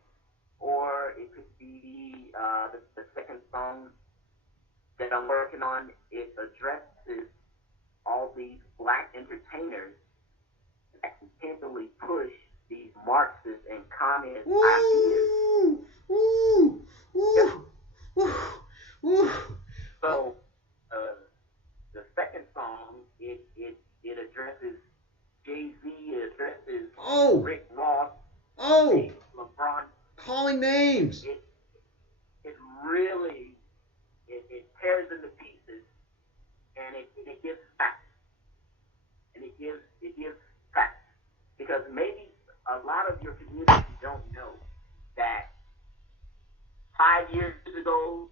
or it could be the second song that I'm working on. It addresses all these black entertainers that continually push these Marxist and communist ideas. So the second song, it addresses Jay-Z, it addresses Rick Ross, LeBron. Calling names. It really it tears into pieces, and it gives facts, and it gives facts, because maybe a lot of your community don't know that 5 years ago,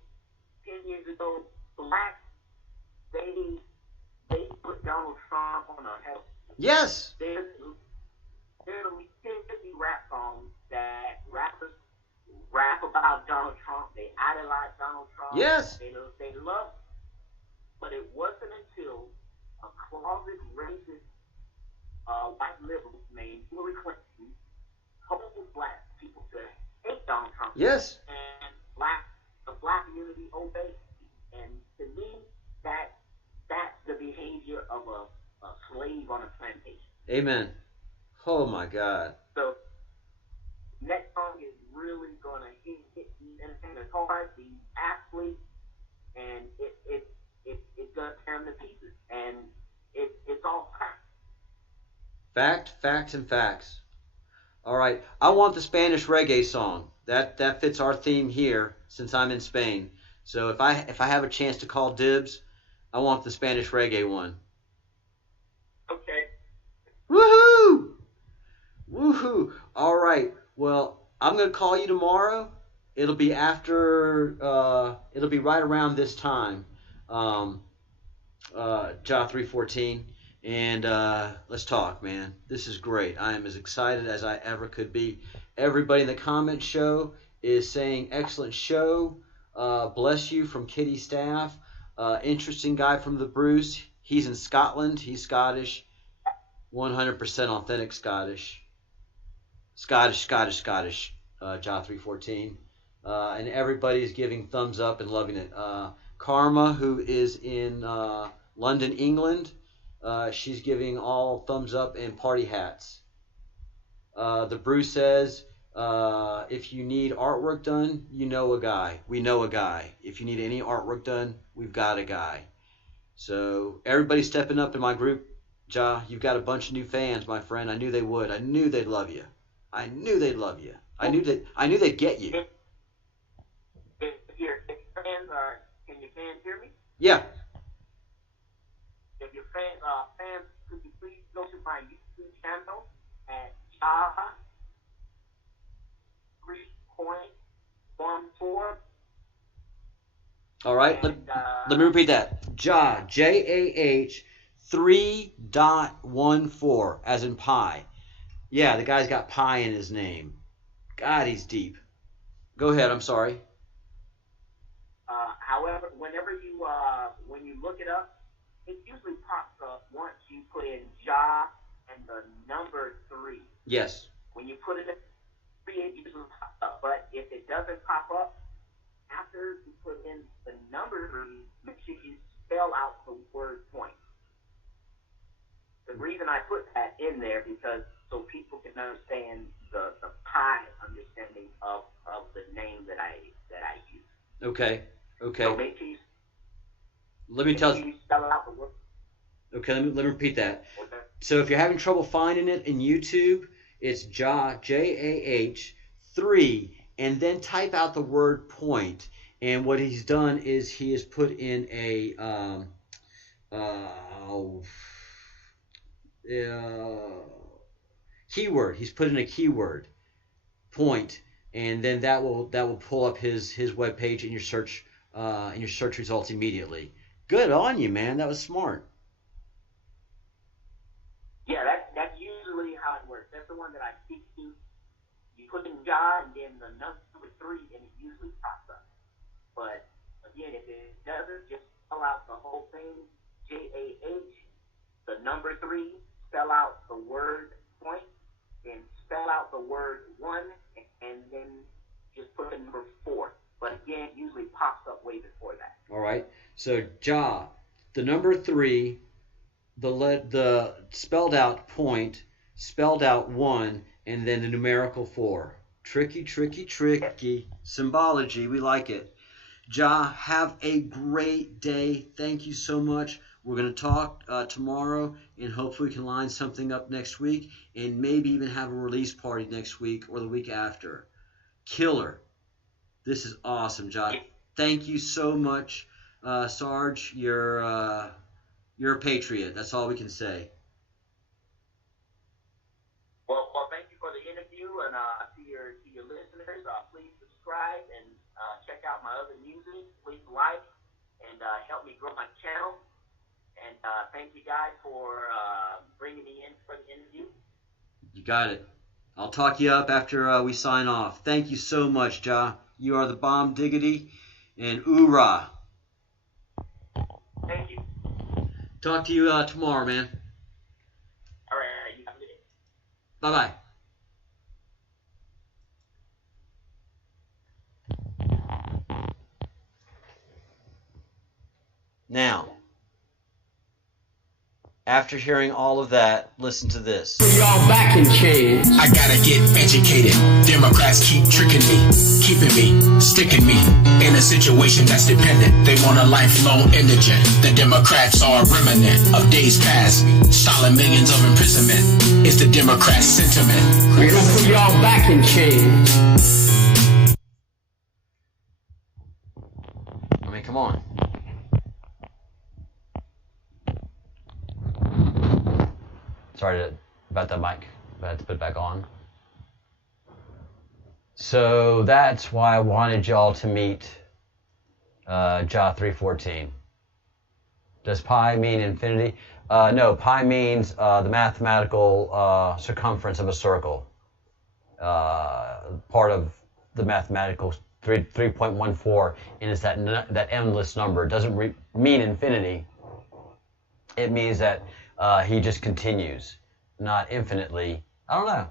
10 years ago, blacks they put Donald Trump on a pedestal. Yes. There's at least 10, 50 rap songs that rappers rap about Donald Trump. They idolize Donald Trump. Yes. They love him. But it wasn't until a closet racist white liberal named Hillary Clinton told black people to hate Donald Trump. Yes. And the black community obeyed. And to me, that's the behavior of a slave on a plantation. Amen. Oh my God. So next song is really gonna hit these entertainers hard, these athletes, and it's gonna tear them to pieces. And it's all facts. Facts, and facts. All right. I want the Spanish reggae song. That fits our theme here since I'm in Spain. So if I have a chance to call dibs, I want the Spanish reggae one. Okay. Woohoo! Woohoo! All right. Well, I'm gonna call you tomorrow. It'll be after. It'll be right around this time. Ja 314, and let's talk, man. This is great. I am as excited as I ever could be. Everybody in the comment show is saying excellent show. Bless you from Kitty Staff. Interesting guy from the Bruce. He's in Scotland. He's Scottish. 100% authentic Scottish. Scottish. Ja 314. And everybody's giving thumbs up and loving it. Karma, who is in London, England, she's giving all thumbs up and party hats. The Bruce says, if you need artwork done, you know a guy. We know a guy. If you need any artwork done, we've got a guy. So everybody's stepping up in my group. Ja, you've got a bunch of new fans, my friend. I knew they would. I knew they'd love you. I knew they'd love you. I knew they'd get you. If your fans are, can your fans hear me? Yeah. If your fans, could you please go to my YouTube channel at Ja 3.14. All right. Let me repeat that. Ja, JAH 3.14, as in pie. Yeah, the guy's got pie in his name. God, he's deep. Go ahead. I'm sorry. However, whenever when you look it up, it usually pops up once you put in Ja and the number 3. Yes. When you put it in 3, it usually pops up. But if it doesn't pop up, after you put in the number 3, make sure you spell out the word point. The reason I put that in there because so people can understand the pie understanding of the name that I use. Okay. So make sure you spell out the word. Okay, let me repeat that. Okay. So if you're having trouble finding it in YouTube, it's Ja, JAH 3, and then type out the word point. And what he's done is he has put in a keyword. He's put in a keyword point, and then that will pull up his webpage in your search results immediately. Good on you, man. That was smart. Yeah, that's usually how it works. That's the one that I speak to. You put in Ja and then the number 3, and it usually pops up. But again, if it doesn't, just spell out the whole thing. JAH, the number 3, spell out the word point, then spell out the word 1, and then just put the number 4. But again, it usually pops up way before that. All right. So Ja, the number 3, the spelled out point, spelled out 1, and then the numerical 4. Tricky, tricky, tricky. Symbology, we like it. Ja, have a great day. Thank you so much. We're going to talk tomorrow, and hopefully we can line something up next week, and maybe even have a release party next week or the week after. Killer. This is awesome, Ja. Thank you so much, Sarge. You're a patriot. That's all we can say. Well, thank you for the interview, and to your listeners, please subscribe and check out my other music. Please like and help me grow my channel. And thank you guys for bringing me in for the interview. You got it. I'll talk you up after we sign off. Thank you so much, Ja. You are the bomb diggity, and oorah. Thank you. Talk to you tomorrow, man. All right, you have a good day. Bye-bye. Now, after hearing all of that, listen to this. Y'all back in chains. I gotta get educated. Democrats keep tricking me, keeping me, sticking me in a situation that's dependent. They want a lifelong indigent. The Democrats are a remnant of days past, stalling millions of imprisonment. It's the Democrat sentiment. We're gonna put y'all back in chains. I mean, come on. Sorry about that mic, but I had to put it back on. So that's why I wanted y'all to meet Ja 314. Does pi mean infinity? No, pi means the mathematical circumference of a circle. Part of the mathematical 3.14, and it's that endless number. It doesn't mean infinity. It means that he just continues, not infinitely. I don't know.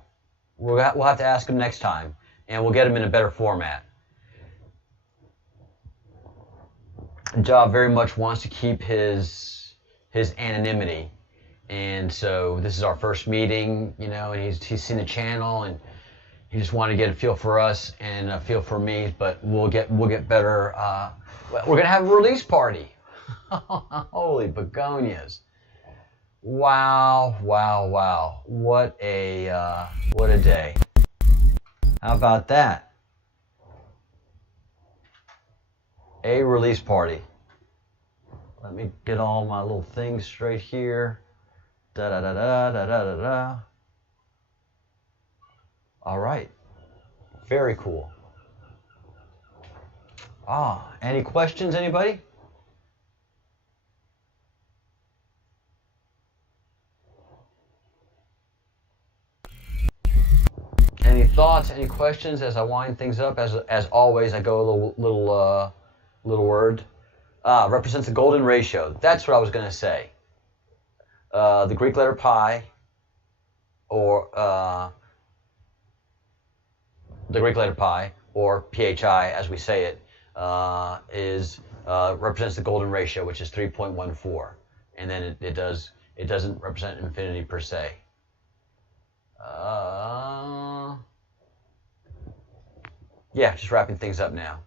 We'll have to ask him next time, and we'll get him in a better format. Ja very much wants to keep his anonymity, and so this is our first meeting, and he's seen the channel, and he just wanted to get a feel for us and a feel for me. But we'll get better. We're gonna have a release party. Holy begonias! Wow. What a day. How about that? A release party. Let me get all my little things straight here. Da. All right. Very cool. Any questions, anybody? Any thoughts, any questions as I wind things up? As always, I go a little word. Represents the golden ratio. That's what I was going to say. The Greek letter pi, or the Greek letter pi, or phi as we say it, represents the golden ratio, which is 3.14, and then it doesn't represent infinity per se. Yeah, just wrapping things up now.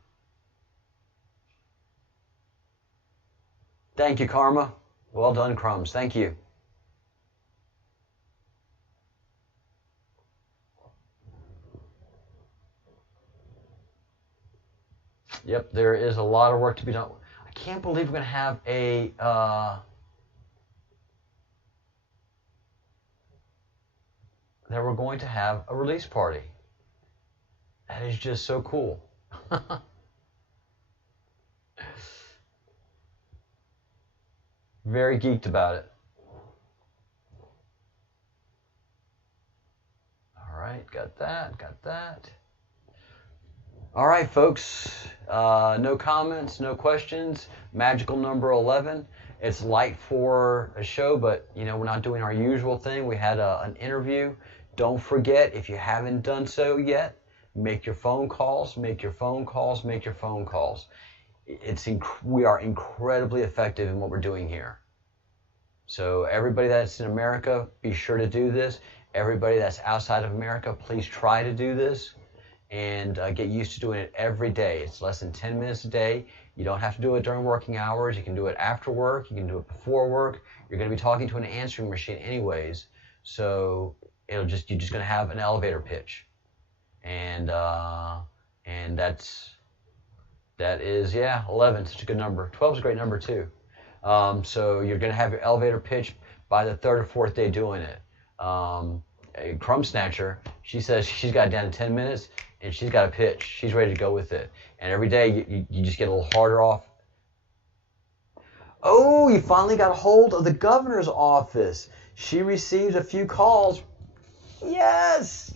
Thank you, Karma. Well done, Crumbs. Thank you. Yep, there is a lot of work to be done. I can't believe we're going to have a release party. That is just so cool. Very geeked about it. All right, got that. All right, folks. No comments, no questions. Magical number 11. It's light for a show, but we're not doing our usual thing. We had an interview. Don't forget, if you haven't done so yet, make your phone calls. We are incredibly effective in what we're doing here. So everybody that's in America, be sure to do this. Everybody that's outside of America, please try to do this and get used to doing it every day. It's less than 10 minutes a day. You don't have to do it during working hours. You can do it after work. You can do it before work. You're going to be talking to an answering machine anyways. So you're just going to have an elevator pitch. And that is 11, such a good number. 12 is a great number too. So you're going to have your elevator pitch by the third or fourth day doing it. A crumb snatcher, she says she's got it down to 10 minutes and she's got a pitch. She's ready to go with it. And every day you just get a little harder off. Oh, you finally got a hold of the governor's office. She received a few calls. Yes.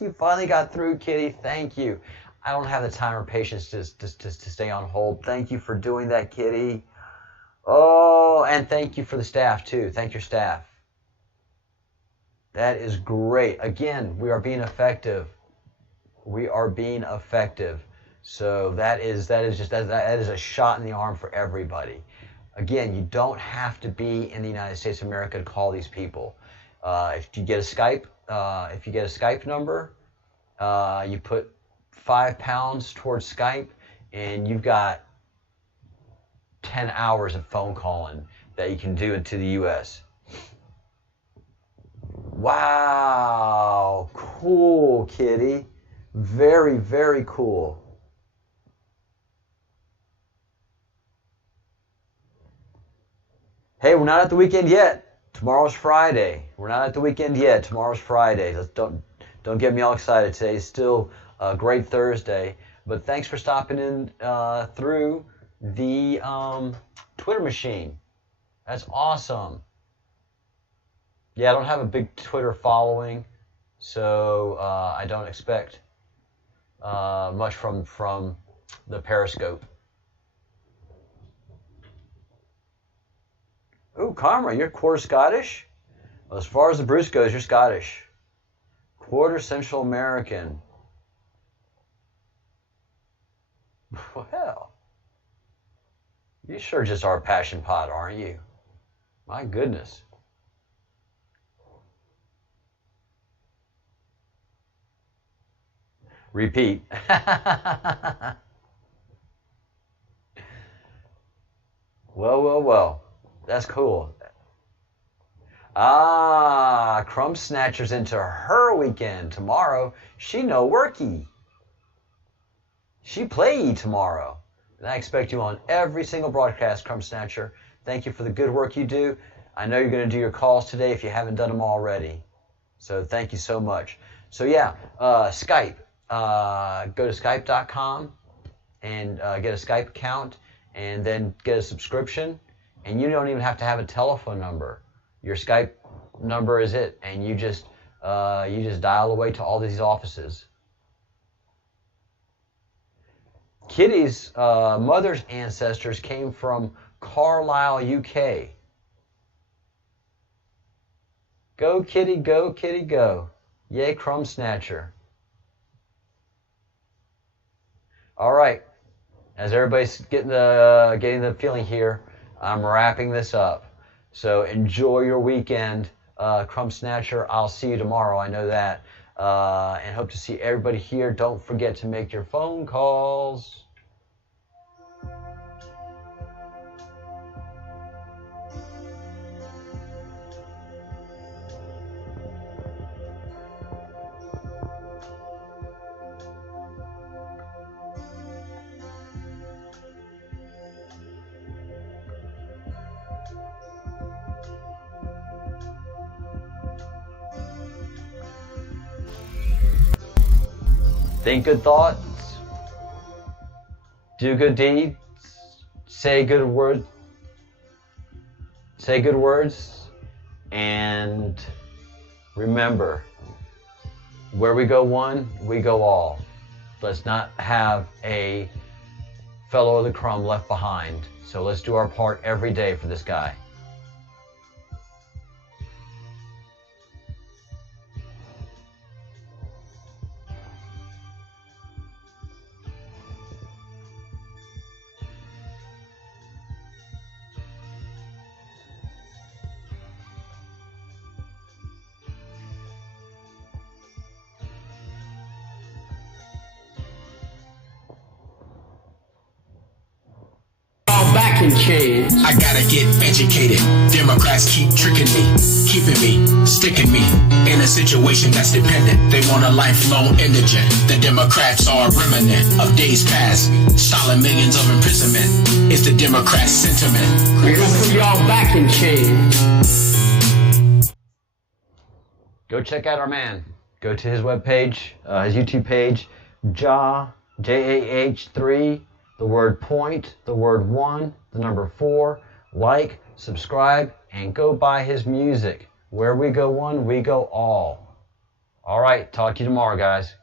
You finally got through, Kitty. Thank you. I don't have the time or patience to stay on hold. Thank you for doing that, Kitty. Oh, and thank you for the staff, too. Thank your staff. That is great. Again, we are being effective. We are being effective. So that is a shot in the arm for everybody. Again, you don't have to be in the United States of America to call these people. If you get a Skype number, you put £5 towards Skype, and you've got 10 hours of phone calling that you can do into the U.S. Wow, cool, Kitty. Very, very cool. Hey, we're not at the weekend yet. Tomorrow's Friday. We're not at the weekend yet. Tomorrow's Friday. Don't get me all excited. Today's still a great Thursday. But thanks for stopping in through the Twitter machine. That's awesome. Yeah, I don't have a big Twitter following, so I don't expect much from the Periscope. Ooh, Karma, you're quarter Scottish? Well, as far as the Bruce goes, you're Scottish. Quarter Central American. Well, you sure just are a passion pot, aren't you? My goodness. Repeat. Well. That's cool. Ah, Crumb Snatcher's into her weekend tomorrow. She no worky. She play tomorrow. And I expect you on every single broadcast, Crumb Snatcher. Thank you for the good work you do. I know you're going to do your calls today if you haven't done them already. So thank you so much. So yeah, Skype. Go to Skype.com and get a Skype account and then get a subscription. And you don't even have to have a telephone number. Your Skype number is it, and you just dial away to all these offices. Kitty's mother's ancestors came from Carlisle, UK. Go, Kitty, go, Kitty, go. Yay, Crumb Snatcher. All right. As everybody's getting the feeling here, I'm wrapping this up. So enjoy your weekend, Crumb Snatcher. I'll see you tomorrow. I know that. And hope to see everybody here. Don't forget to make your phone calls. Think good thoughts, do good deeds, say good words, and remember, where we go one, we go all. Let's not have a fellow of the crumb left behind. So let's do our part every day for this guy. in chains. I gotta get educated. Democrats keep tricking me, keeping me, sticking me in a situation that's dependent. They want a lifelong indigent. The Democrats are a remnant of days past, stalling millions of imprisonment. It's the Democrat sentiment. We're gonna put y'all back in chains. Go check out our man. Go to his webpage, his YouTube page, JAH3, the word point, the word 1, the number 4. Like, subscribe, and go buy his music. Where we go one, we go all. All right, talk to you tomorrow, guys.